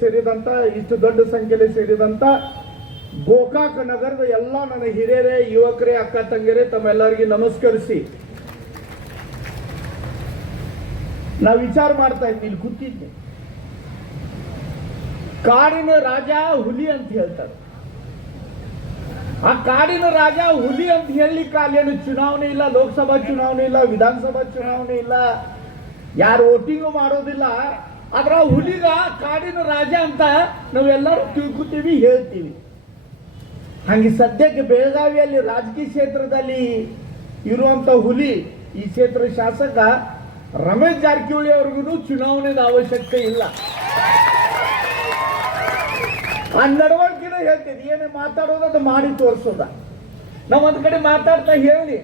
ಸೇರಿದಂತ, ಇಷ್ಟು ದೊಡ್ಡ ಸಂಖ್ಯೆಯಲ್ಲಿ ಸೇರಿದಂತ, ಗೋಕಾಕ ನಗರದ ಎಲ್ಲ ನನ್ನ ಹಿರಿಯರೇ, ಯುವಕರೇ, ಅಕ್ಕ ತಂಗಿಯರೇ, ತಮ್ಮೆಲ್ಲರಿಗೆ ನಮಸ್ಕರಿಸಿ. ನಾ ವಿಚಾರ ಮಾಡ್ತಾ ಇದ್ವಿ ಇಲ್ಲಿ ಕೂತಿದ್ದೆ. ಕಾಡಿನ ರಾಜ ಹುಲಿ ಅಂತ ಹೇಳ್ತಾರೆ. ಆ ಕಾಡಿನ ರಾಜ ಹುಲಿ ಅಂತ ಹೇಳಲಿಕ್ಕೆ ಅಲ್ಲೇನು ಚುನಾವಣೆ ಇಲ್ಲ, ಲೋಕಸಭಾ ಚುನಾವಣೆ ಇಲ್ಲ, ವಿಧಾನಸಭಾ ಚುನಾವಣೆ ಇಲ್ಲ. ಯಾರು ವೋಟಿಂಗು ಮಾಡೋದಿಲ್ಲ. ಆದ್ರ ಹುಲಿಗ ಕಾಡಿನ ರಾಜ ಅಂತ ನಾವೆಲ್ಲರೂ ತಿಳ್ಕೊತೀವಿ, ಹೇಳ್ತೀವಿ. ಹಂಗೆ ಸದ್ಯಕ್ಕೆ ಬೆಳಗಾವಿಯಲ್ಲಿ ರಾಜಕೀಯ ಕ್ಷೇತ್ರದಲ್ಲಿ ಇರುವಂತ ಹುಲಿ ಈ ಕ್ಷೇತ್ರ ಶಾಸಕ ರಮೇಶ್ ಜಾರಕಿಹೊಳಿ ಅವ್ರಿಗೂ ಚುನಾವಣೆದ ಅವಶ್ಯಕತೆ ಇಲ್ಲ. ಆ ನಡವಳಿಕೆನ ಹೇಳ್ತೀವಿ ಏನೇ ಮಾತಾಡೋದು ಮಾಡಿ ತೋರಿಸೋದ. ನಾವು ಒಂದ್ ಕಡೆ ಮಾತಾಡ್ತಾ ಹೇಳಿ,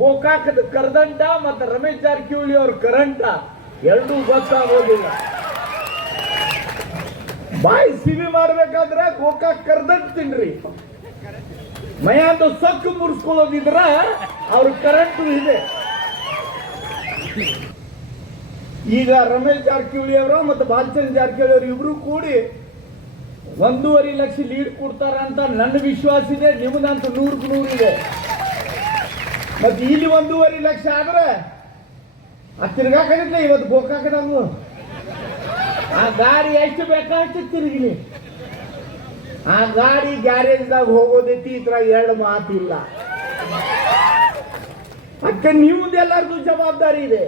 ಗೋಕಾಕದ ಕರದಂಡ ಮತ್ತು ರಮೇಶ್ ಜಾರಕಿಹೊಳಿ ಅವ್ರ ಕರಂಟ. ಎರಡೂ ಗೊತ್ತಾಗೋದಿಲ್ಲ ಬಾಯಿ ಸಿವಿ ಮಾಡ್ಬೇಕಾದ್ರೆ ಗೋಕಾಕ್ ಕರ್ದಂಗ್ ತಿನ್ರಿ. ಮಯಾಂದು ಸೊಕ್ಕು ಮುರ್ಸ್ಕೊಳ್ಳೋದಿದ್ರ ಅವ್ರ ಕರೆಂಟ್ ಇದೆ. ಈಗ ರಮೇಶ್ ಜಾರಕಿಹೊಳಿ ಅವರು ಮತ್ತು ಬಾಲಚಂದ್ರ ಜಾರಕಿಹೊಳಿ ಅವರು ಇಬ್ರು ಕೂಡಿ ಒಂದೂವರೆ ಲಕ್ಷ ಲೀಡ್ ಕೊಡ್ತಾರ ಅಂತ ನನ್ನ ವಿಶ್ವಾಸ ಇದೆ ನಿಮ್ದಂತೂ ನೂರಕ್ಕೆ ನೂರು ಇದೆ. ಮತ್ತೆ ಇಲ್ಲಿ ಒಂದೂವರೆ ಲಕ್ಷ ಆದ್ರೆ ಆ ತಿರ್ಗಾಕಡಿದ್ಲೆ ಇವತ್ತು ಬೋಕಾಕದ ಆ ಗಾಡಿ ಎಷ್ಟು ಬೇಕಾಷ್ಟು ತಿರುಗಲಿ ಆ ಗಾಡಿ ಗ್ಯಾರೇಜ್ದಾಗ ಹೋಗೋದೈತಿ ಇದ್ರ ಎರಡು ಮಾತಿಲ್ಲ. ಅಕ್ಕ ನಿಮ್ದು ಎಲ್ಲರಿಗೂ ಜವಾಬ್ದಾರಿ ಇದೆ.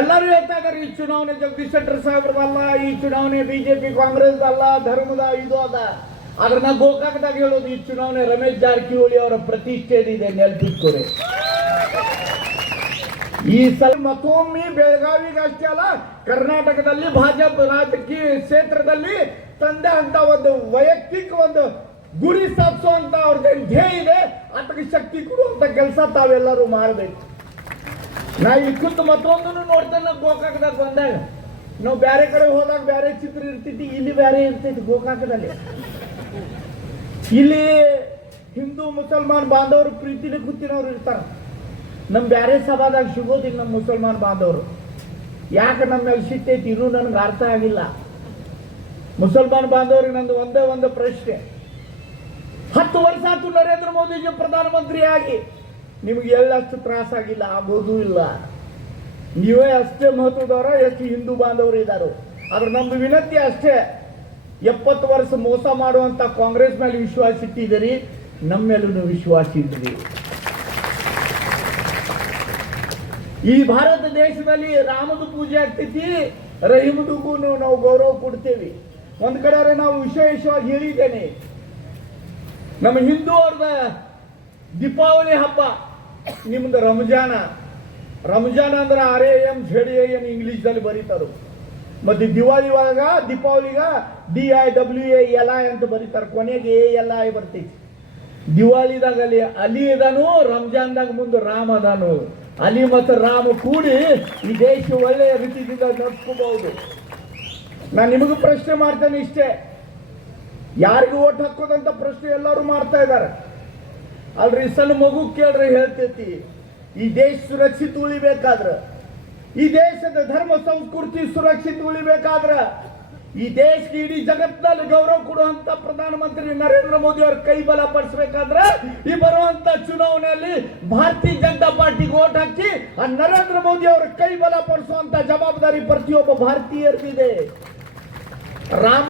ಎಲ್ಲರೂ ಹೇಳ್ತಾ ಇದಾರೆ ಈ ಚುನಾವಣೆ ಜಗದೀಶ್ ಶೆಟ್ಟರ್ ಸಾಹೇಬ್ರದಲ್ಲ ಈ ಚುನಾವಣೆ ಬಿಜೆಪಿ ಕಾಂಗ್ರೆಸ್ ಅಲ್ಲ, ಧರ್ಮದ ಇದು ಅದ. ಆದ್ರೆ ನಾ ಗೋಕಾಕದಾಗ ಹೇಳೋದು, ಈ ಚುನಾವಣೆ ರಮೇಶ್ ಜಾರಕಿಹೊಳಿ ಅವರ ಪ್ರತಿಷ್ಠೆದಿದೆ ನೆಲ್ಪಿಟ್ಕೊರೆ ಈ ಸಲ ಮತ್ತೊಮ್ಮೆ ಬೆಳಗಾವಿಗೆ ಅಷ್ಟೇ ಅಲ್ಲ, ಕರ್ನಾಟಕದಲ್ಲಿ ಭಾಜಪ ರಾಜಕೀಯ ಕ್ಷೇತ್ರದಲ್ಲಿ ತಂದೆ ಅಂತ ಒಂದು ವೈಯಕ್ತಿಕ ಒಂದು ಗುರಿ ಸಾಧಿಸುವಂತ ಅವ್ರದ್ದು ಧ್ಯೇಯ ಇದೆ. ಅದಕ್ಕೆ ಶಕ್ತಿ ಕೊಡುವಂತ ಕೆಲಸ ತಾವೆಲ್ಲರೂ ಮಾಡಬೇಕು. ನಾ ಈ ಕುತ್ತು ಮತ್ತೊಂದನ್ನು ನೋಡ್ತೇನೆ ಗೋಕಾಕದಾಗ ಬಂದಾಗ ನಾವು ಬೇರೆ ಕಡೆ ಹೋದಾಗ ಬೇರೆ ಚಿತ್ರ ಇರ್ತೈತಿ ಇಲ್ಲಿ ಬೇರೆ ಇರ್ತೈತಿ ಗೋಕಾಕದಲ್ಲಿ. ಇಲ್ಲಿ ಹಿಂದೂ, ಮುಸಲ್ಮಾನ್ ಬಾಂಧವರು ಪ್ರೀತಿಲಿ ಕೂತಿನವ್ರು ಇರ್ತಾರ. ನಮ್ ಬ್ಯಾರೆ ಸಭಾದಾಗ ಸಿಗೋದಿಲ್ಲ ನಮ್ಮ ಮುಸಲ್ಮಾನ್ ಬಾಂಧವರು. ಯಾಕೆ ನಮ್ಮ ಮೇಲೆ ಸಿಟ್ಟೈತಿ ಇನ್ನೂ ನನಗೆ ಅರ್ಥ ಆಗಿಲ್ಲ. ಮುಸಲ್ಮಾನ್ ಬಾಂಧವ್ರಿಗೆ ನಂದು ಒಂದೇ ಒಂದು ಪ್ರಶ್ನೆ. ಹತ್ತು ವರ್ಷ ಆಯ್ತು ನರೇಂದ್ರ ಮೋದಿಜಿ ಪ್ರಧಾನಮಂತ್ರಿ ಆಗಿ ನಿಮ್ಗೆ ಎಳ್ಳಷ್ಟು ತ್ರಾಸಾಗಿಲ್ಲ ಆಗೋದೂ ಇಲ್ಲ. ನೀವೇ ಅಷ್ಟೇ ಮಹತ್ವದವರ, ಎಷ್ಟು ಹಿಂದೂ ಬಾಂಧವರು ಇದ್ದಾರೆ ಆದ್ರೆ ನಮ್ದು ವಿನಂತಿ ಅಷ್ಟೇ. ಎಪ್ಪತ್ತು ವರ್ಷ ಮೋಸ ಮಾಡುವಂತ ಕಾಂಗ್ರೆಸ್ ಮೇಲೆ ವಿಶ್ವಾಸ ಇಟ್ಟಿದ್ದೀರಿ ನಮ್ಮ ಮೇಲೂ ವಿಶ್ವಾಸ ಇದ್ರಿ ಈ ಭಾರತ ದೇಶದಲ್ಲಿ ರಾಮದ ಪೂಜೆ ಆಗ್ತೈತಿ ರಹೀಮದಿಗೂ ನಾವು ಗೌರವ ಕೊಡ್ತೇವೆ. ಒಂದ್ ಕಡೆ ನಾವು ವಿಶೇಷವಾಗಿ ಹೇಳಿದ್ದೇನೆ, ನಮ್ಮ ಹಿಂದೂ ಅವ್ರದ ದೀಪಾವಳಿ ಹಬ್ಬ, ನಿಮ್ದು ರಂಜಾನ. ರಂಜಾನ್ ಅಂದ್ರೆ R A M Z A English ಅಲ್ಲಿ ಬರೀತಾರು. ಮತ್ತೆ ದಿವಾಳಿ ಒಳಗ, ದೀಪಾವಳಿಗ D I W A L I ಅಂತ ಬರೀತಾರೆ. ಕೊನೆಗೆ ಎ ಎಲ್ ಐ ಬರ್ತೈತಿ. ದಿವಾಳಿದಾಗ ಅಲ್ಲಿ ಅಲಿ ಇದಾನು, ರಂಜಾನ್ದಾಗ ಮುಂದೆ ರಾಮ ಅದಾನು ಅಲಿ ಮತ್ತು ರಾಮ ಕೂಡಿ ಈ ದೇಶ ಒಳ್ಳೆಯ ರೀತಿಯಿಂದ ನಡ್ಕೋಬಹುದು ನಾನು ನಿಮಗೂ ಪ್ರಶ್ನೆ ಮಾಡ್ತೇನೆ ಇಷ್ಟೇ. ಯಾರಿಗೂ ಓಟ್ ಹಾಕೋದಂತ ಪ್ರಶ್ನೆ ಎಲ್ಲರೂ ಮಾಡ್ತಾ ಇದ್ದಾರೆ. ಅಲ್ರಿ ಸಣ್ಣ ಮಗು ಕೇಳ್ರಿ ಹೇಳ್ತೈತಿ. ಈ ದೇಶ ಸುರಕ್ಷಿತ ಉಳಿಬೇಕಾದ್ರ, ಈ ದೇಶದ ಧರ್ಮ ಸಂಸ್ಕೃತಿ ಸುರಕ್ಷಿತ ಉಳಿಬೇಕಾದ್ರ ಈ ದೇಶಕ್ಕೆ ಇಡೀ ಜಗತ್ತಿನಲ್ಲಿ ಗೌರವ ಕೊಡುವಂತ ಪ್ರಧಾನಮಂತ್ರಿ ನರೇಂದ್ರ ಮೋದಿ ಅವರ ಕೈ ಬಲ ಪಡಿಸಬೇಕಾದ್ರೆ ಈ ಬರುವಂತ ಚುನಾವಣೆಯಲ್ಲಿ ಭಾರತೀಯ ಜನತಾ ಪಾರ್ಟಿಗೆ ಓಟ್ ಹಾಕಿ ಆ ನರೇಂದ್ರ ಮೋದಿ ಅವರ ಕೈ ಬಲ ಪಡಿಸುವಂತ ಜವಾಬ್ದಾರಿ ಪ್ರತಿಯೊಬ್ಬ ಭಾರತೀಯರಿಗಿದೆ. ರಾಮ